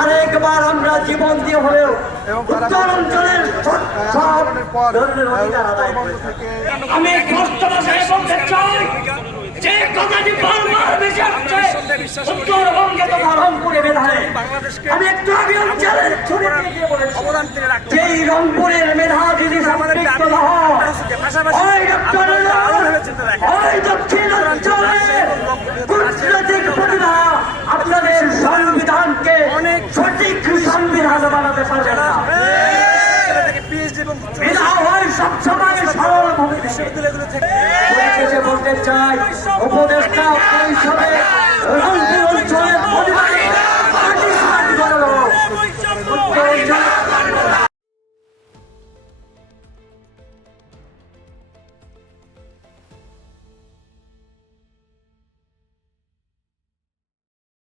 আরেকবার আমরা জীবন দিয়ে হলেও উত্তর অঞ্চলের সব ধরনের অধিকার আদায় করে থাকি। আমি কষ্ট ভাষায় বলতে চাই, যে কথাটি বারবার বেশি আসছে উত্তরবঙ্গে তো রংপুরে মেধায়, আমি একটু আগে অঞ্চলের ছবি দিয়ে বলেছি, যেই রংপুরের মেধা যদি সম্পৃক্ত না হয়, ওই দক্ষিণ অঞ্চলের কূটনৈতিক প্রতিভা আপনাদের সংবিধানকে সঠিক সংবিধান বানাতে পারবে না। মেধা হয় সবসময় সরল ভূমিতে। বলতে চাই উপদেষ্টা পরিষদে রংপুর